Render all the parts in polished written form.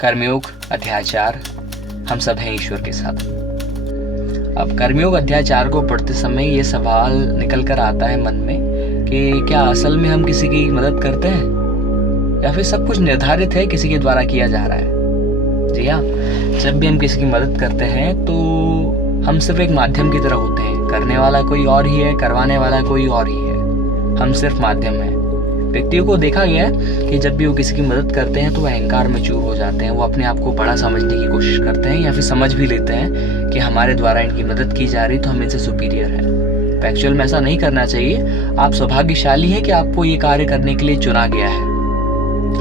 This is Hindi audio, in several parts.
कर्मयोग अध्याय 4, हम सब हैं ईश्वर के साथ। अब कर्मयोग अध्याय 4 को पढ़ते समय ये सवाल निकल कर आता है मन में कि क्या असल में हम किसी की मदद करते हैं या फिर सब कुछ निर्धारित है किसी के द्वारा किया जा रहा है। जी हाँ, जब भी हम किसी की मदद करते हैं तो हम सिर्फ एक माध्यम की तरह होते हैं। करने वाला कोई और ही है, करवाने वाला कोई और ही है, हम सिर्फ माध्यम हैं। व्यक्तियों को देखा गया है कि जब भी वो किसी की मदद करते हैं तो वह अहंकार में चूर हो जाते हैं। वो अपने आप को बड़ा समझने की कोशिश करते हैं या फिर समझ भी लेते हैं कि हमारे द्वारा इनकी मदद की जा रही तो हम इनसे सुपीरियर हैं। तो एक्चुअल में ऐसा नहीं करना चाहिए। आप सौभाग्यशाली हैं कि आपको ये कार्य करने के लिए चुना गया है।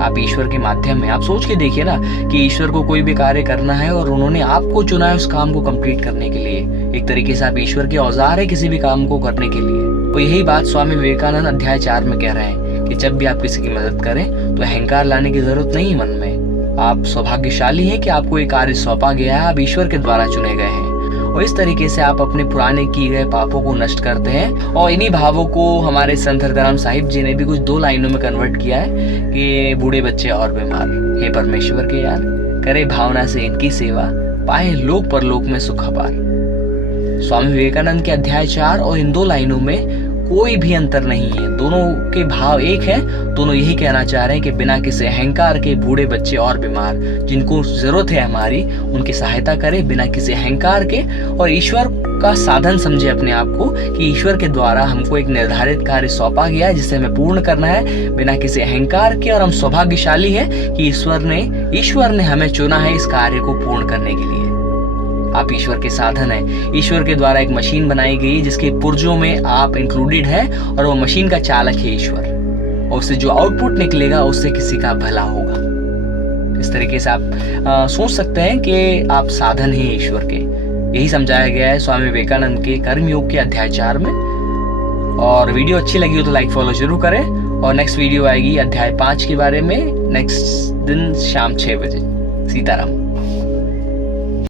आप ईश्वर के माध्यम हैं। आप सोच के देखिए ना कि ईश्वर को कोई भी कार्य करना है और उन्होंने आपको चुना है उस काम को कंप्लीट करने के लिए। एक तरीके से आप ईश्वर के औजार है किसी भी काम को करने के लिए। तो यही बात स्वामी विवेकानंद अध्याय 4 में कह रहे हैं कि जब भी आप किसी की मदद करें तो अहंकार लाने की जरूरत नहीं मन में। आप सौभाग्यशाली हैं कि आपको ये कार्य सौंपा गया है, आप ईश्वर के द्वारा चुने गए हैं। और इस तरीके से आप अपने पुराने किए गए पापों को नष्ट करते हैं। और इन्हीं भावों को हमारे संत हरग्राम साहिब जी ने भी कुछ 2 लाइनों में कन्वर्ट किया है कि बूढ़े बच्चे और बीमार, हे परमेश्वर के यार, करे भावना से इनकी सेवा, पाए लोक परलोक में सुख अपार। स्वामी विवेकानंद के अध्याय 4 और इन 2 लाइनों में कोई भी अंतर नहीं है। दोनों के भाव एक है। दोनों यही कहना चाह रहे हैं कि बिना किसी अहंकार के बूढ़े बच्चे और बीमार जिनको जरूरत है हमारी, उनकी सहायता करें बिना किसी अहंकार के। और ईश्वर का साधन समझे अपने आप को कि ईश्वर के द्वारा हमको एक निर्धारित कार्य सौंपा गया है जिसे हमें पूर्ण करना है बिना किसी अहंकार के। और हम सौभाग्यशाली है कि ईश्वर ने हमें चुना है इस कार्य को पूर्ण करने के लिए। आप ईश्वर के साधन हैं। ईश्वर के द्वारा एक मशीन बनाई गई जिसके पुर्जों में आप इंक्लूडेड है और वो मशीन का चालक है ईश्वर। और उससे जो आउटपुट निकलेगा उससे किसी का भला होगा। इस तरीके से आप सोच सकते हैं कि आप साधन हैं ईश्वर के। यही समझाया गया है स्वामी विवेकानंद के कर्मयोग के अध्याय 4 में। और वीडियो अच्छी लगी हो तो लाइक फॉलो जरूर करें। और नेक्स्ट वीडियो आएगी अध्याय 5 के बारे में नेक्स्ट दिन शाम 6 बजे। सीताराम।